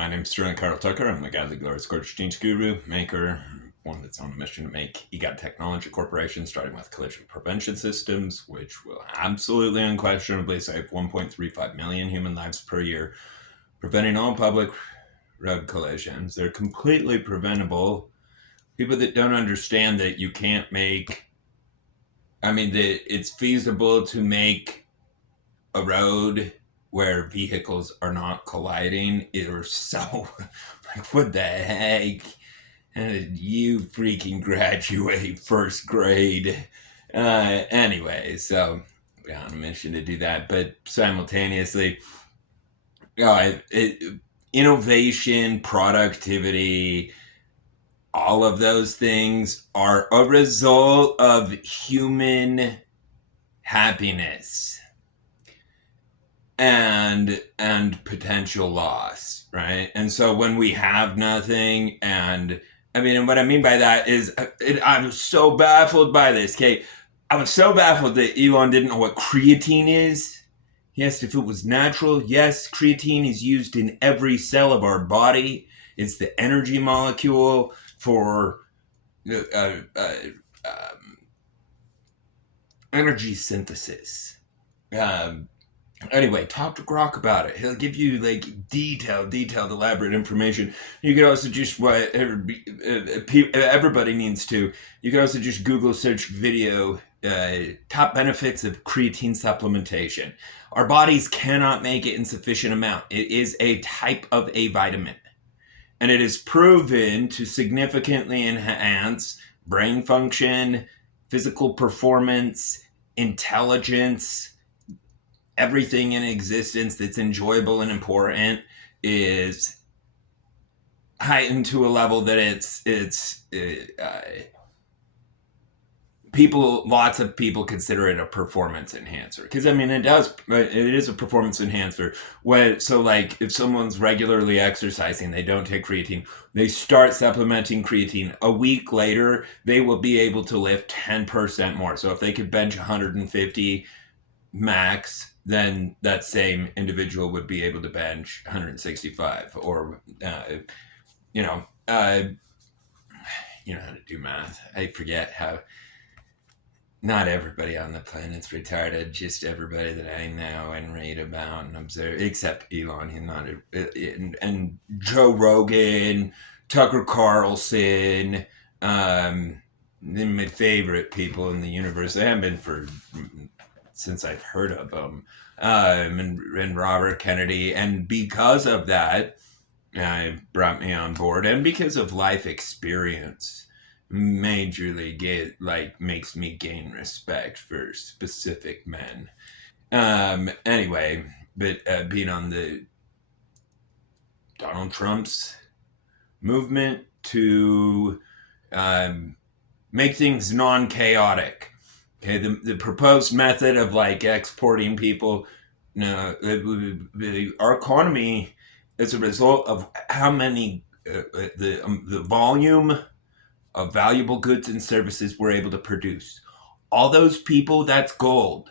My name's Sterling Carl Tucker. I'm the Godly Glorious Gorgeous Genes Guru, maker, one that's on a mission to make EGOT Technology Corporation, starting with collision prevention systems, which will absolutely unquestionably save 1.35 million human lives per year, preventing all public road collisions. They're completely preventable. People that don't understand that you can't make, that it's feasible to make a road where vehicles are not colliding, or so like, what the heck? And you freaking graduate first grade. Anyway, so we're on a mission to do that, but simultaneously, innovation, productivity, all of those things are a result of human happiness and potential loss, right? And so when we have nothing, and what I mean by that is, I'm so baffled by this. Okay, I was so baffled that Elon didn't know what creatine is. He asked if it was natural. Yes, creatine is used in every cell of our body. It's the energy molecule for energy synthesis. Anyway, talk to Grok about it. He'll give you detailed, elaborate information. You can also just what everybody needs to. You can also just Google search video top benefits of creatine supplementation. Our bodies cannot make it in sufficient amount. It is a type of a vitamin, and it is proven to significantly enhance brain function, physical performance, intelligence. Everything in existence that's enjoyable and important is heightened to a level that lots of people consider it a performance enhancer, because it is a performance enhancer. If someone's regularly exercising, they don't take creatine, they start supplementing creatine, a week later they will be able to lift 10% more. So if they could bench 150 max, then that same individual would be able to bench 165, or you know how to do math. I forget how. Not everybody on the planet's retarded, just everybody that I know and read about and observe, except Elon. He's not and Joe Rogan, Tucker Carlson, my favorite people in the universe. They haven't been since I've heard of them, and Robert Kennedy. And because of that, brought me on board, and because of life experience, majorly makes me gain respect for specific men. Anyway, but being on the Donald Trump's movement to make things non-chaotic. Okay, the proposed method of exporting people, our economy is a result of how many the volume of valuable goods and services we're able to produce. All those people, that's gold.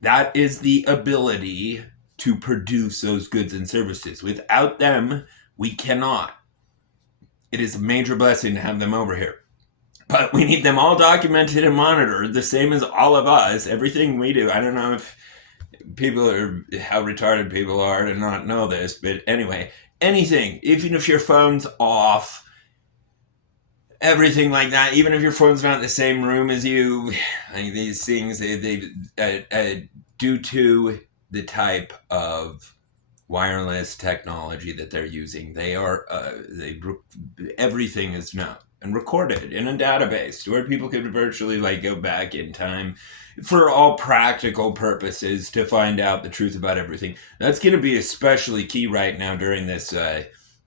That is the ability to produce those goods and services. Without them, we cannot. It is a major blessing to have them over here. But we need them all documented and monitored, the same as all of us. Everything we do. I don't know if how retarded people are to not know this, but anyway, anything, even if your phone's off, everything like that, even if your phone's not in the same room as you, these things, due to the type of wireless technology that they're using, everything is known and recorded in a database where people could virtually go back in time for all practical purposes to find out the truth about everything. That's going to be especially key right now during this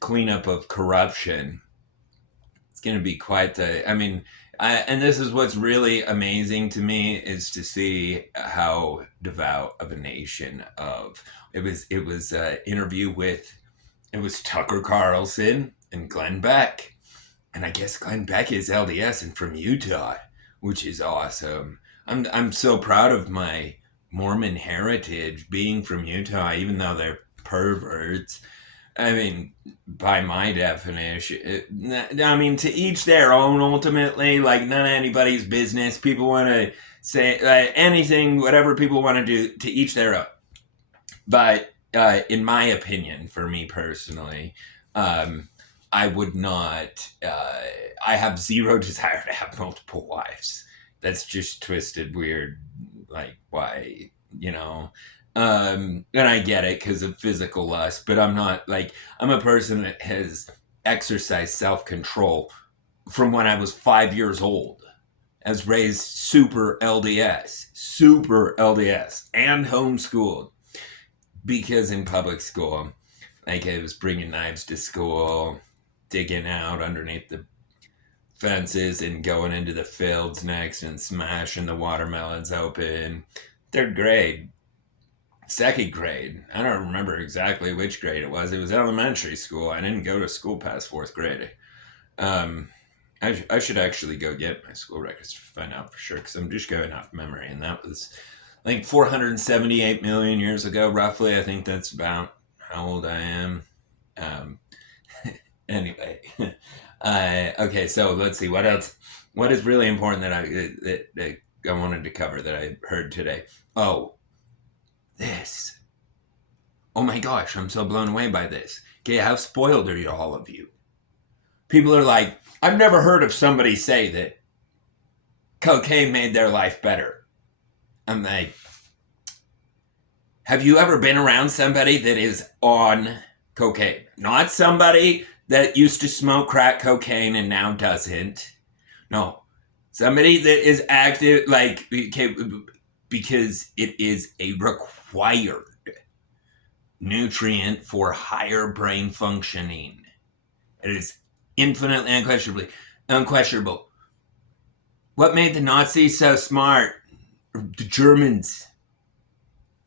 cleanup of corruption. It's going to be quite the, and this is what's really amazing to me, is to see how devout of a nation it was an interview with, it was Tucker Carlson and Glenn Beck. And I guess Glenn Beck is LDS and from Utah, which is awesome. I'm so proud of my Mormon heritage, being from Utah, even though they're perverts. I mean, by my definition, I mean, to each their own ultimately, like, none of anybody's business. People want to say anything, whatever people want to do, to each their own. But in my opinion, for me personally, I would not, I have zero desire to have multiple wives. That's just twisted, weird, like, why, you know? And I get it because of physical lust, but I'm not like, I'm a person that has exercised self control from when I was 5 years old. I was raised super LDS, and homeschooled because in public school, like, I was bringing knives to school, digging out underneath the fences and going into the fields next and smashing the watermelons open. Third grade, second grade, I don't remember exactly which grade it was. It was elementary school. I didn't go to school past fourth grade. I should actually go get my school records to find out for sure, because I'm just going off memory, and that was like 478 million years ago, roughly. I think that's about how old I am. Anyway, okay, so let's see what else. What is really important that I wanted to cover that I heard today? Oh, this. Oh my gosh, I'm so blown away by this. Okay, how spoiled are you, all of you? People are like, I've never heard of somebody say that cocaine made their life better. I'm like, have you ever been around somebody that is on cocaine? Not somebody that used to smoke crack cocaine and now doesn't. No, somebody that is active, like, because it is a required nutrient for higher brain functioning. It is infinitely unquestionable. What made the Nazis so smart? The Germans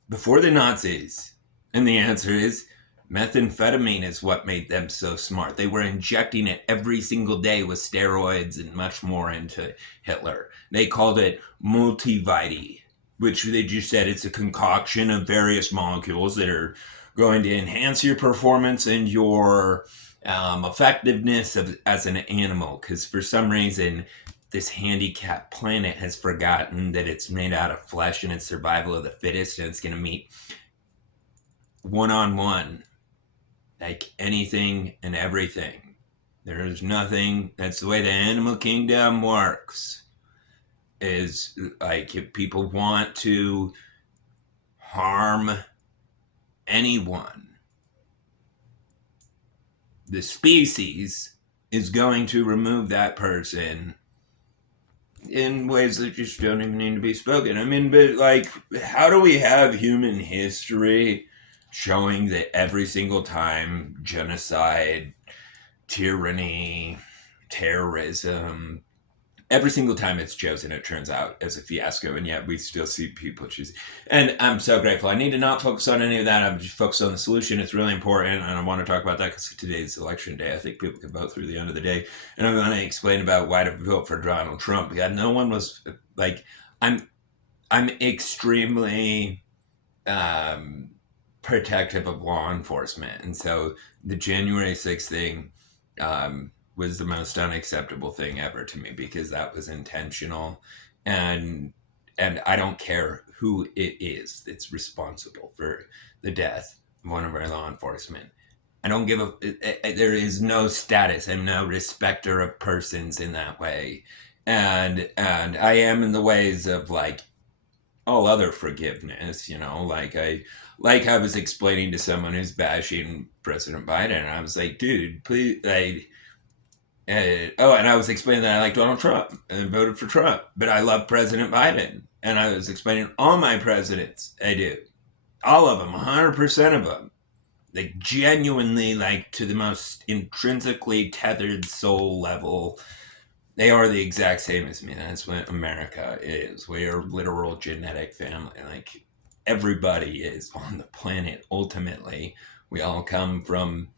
before the Nazis? And the answer is methamphetamine is what made them so smart. They were injecting it every single day with steroids and much more into Hitler. They called it multivitae, which they just said it's a concoction of various molecules that are going to enhance your performance and your effectiveness as an animal. Because for some reason, this handicapped planet has forgotten that it's made out of flesh and it's survival of the fittest, and it's going to meet one-on-one, like anything and everything. There's nothing. That's the way the animal kingdom works. Is like, if people want to harm anyone, the species is going to remove that person in ways that just don't even need to be spoken. I mean, but like, how do we have human history showing that every single time genocide, tyranny, terrorism, every single time it's chosen, it turns out as a fiasco, and yet we still see people choose. And I'm so grateful. I need to not focus on any of that. I'm just focused on the solution. It's really important, and I want to talk about that because today's election day. I think people can vote through the end of the day, and I'm going to explain about why to vote for Donald Trump. Because no one was like, I'm extremely protective of law enforcement, and so the January 6th thing was the most unacceptable thing ever to me, because that was intentional, and I don't care who it is that's responsible for the death of one of our law enforcement. I don't give a. There is no status. I'm no respecter of persons in that way, and I am in the ways of like all other forgiveness. Like I was explaining to someone who's bashing President Biden, and I was like, dude, please, like. And I was explaining that I like Donald Trump and voted for Trump, but I love President Biden. And I was explaining all my presidents. I do. All of them, 100% of them. Like, genuinely, like, to the most intrinsically tethered soul level, they are the exact same as me. That's what America is. We are a literal genetic family. Like, everybody is on the planet, ultimately. We all come from...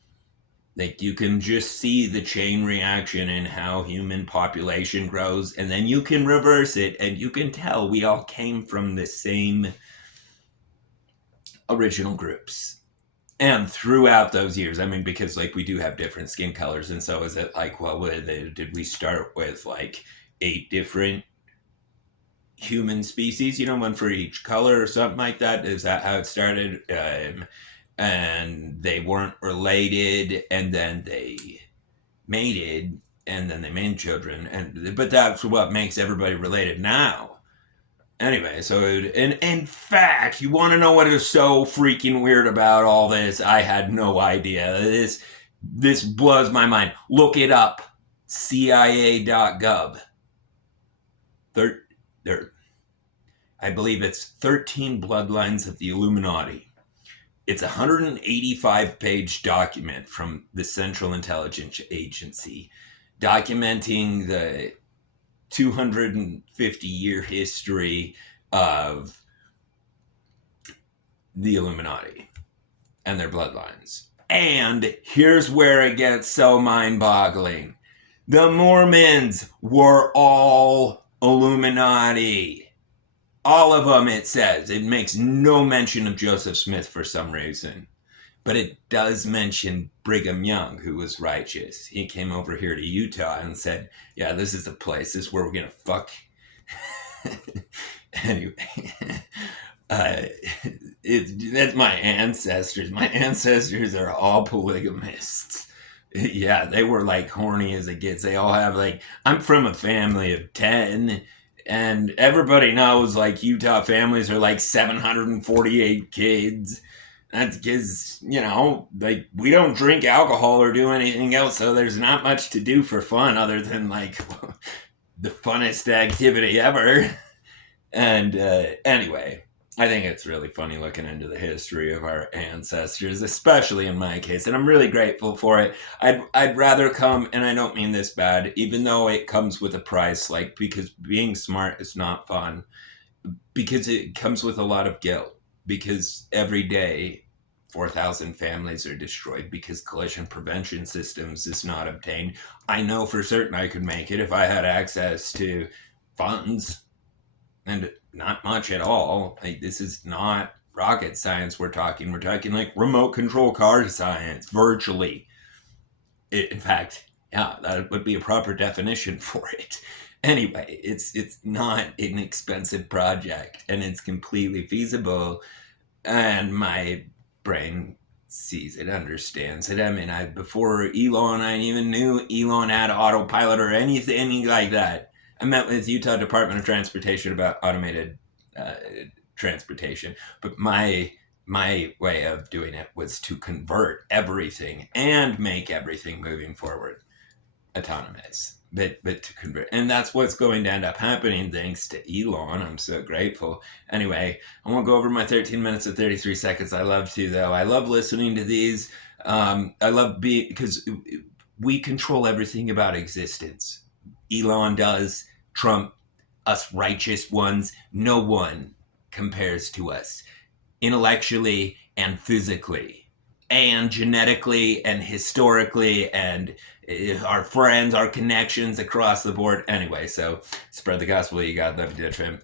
Like, you can just see the chain reaction in how human population grows, and then you can reverse it, and you can tell we all came from the same original groups. And throughout those years, I mean, because like we do have different skin colors, and so is it like, well, did we start with like 8 different human species, one for each color or something like that? Is that how it started? And they weren't related, and then they mated, and then they made children, but that's what makes everybody related now. Anyway, so in fact, you want to know what is so freaking weird about all this? I had no idea. This blows my mind. Look it up. CIA.gov. There, I believe it's 13 bloodlines of the Illuminati. It's a 185-page document from the Central Intelligence Agency documenting the 250-year history of the Illuminati and their bloodlines. And here's where it gets so mind-boggling. The Mormons were all Illuminati. All of them, it says. It makes no mention of Joseph Smith for some reason. But it does mention Brigham Young, who was righteous. He came over here to Utah and said, yeah, this is the place. This is where we're going to fuck. Anyway, that's my ancestors. My ancestors are all polygamists. Yeah, they were like horny as it gets. They all have like, I'm from a family of 10, and everybody knows like Utah families are like 748 kids. That's because, like, we don't drink alcohol or do anything else, so there's not much to do for fun other than like the funnest activity ever. And anyway, I think it's really funny looking into the history of our ancestors, especially in my case, and I'm really grateful for it. I'd rather come, and I don't mean this bad, even though it comes with a price, like, because being smart is not fun, because it comes with a lot of guilt, because every day 4,000 families are destroyed because collision prevention systems is not obtained. I know for certain I could make it if I had access to funds, and not much at all. Like, this is not rocket science we're talking. We're talking like remote control car science, virtually. In fact, yeah, that would be a proper definition for it. Anyway, it's not an expensive project, and it's completely feasible, and my brain sees it, understands it. I mean, before Elon, I even knew Elon had autopilot or anything like that. I met with Utah Department of Transportation about automated transportation, but my way of doing it was to convert everything and make everything moving forward autonomous. But to convert, and that's what's going to end up happening thanks to Elon. I'm so grateful. Anyway, I won't go over my 13 minutes and 33 seconds. I love to, though. I love listening to these. I love because we control everything about existence. Elon does, Trump, us righteous ones. No one compares to us intellectually and physically and genetically and historically and our friends, our connections across the board. Anyway, so spread the gospel. You got love you, Trim.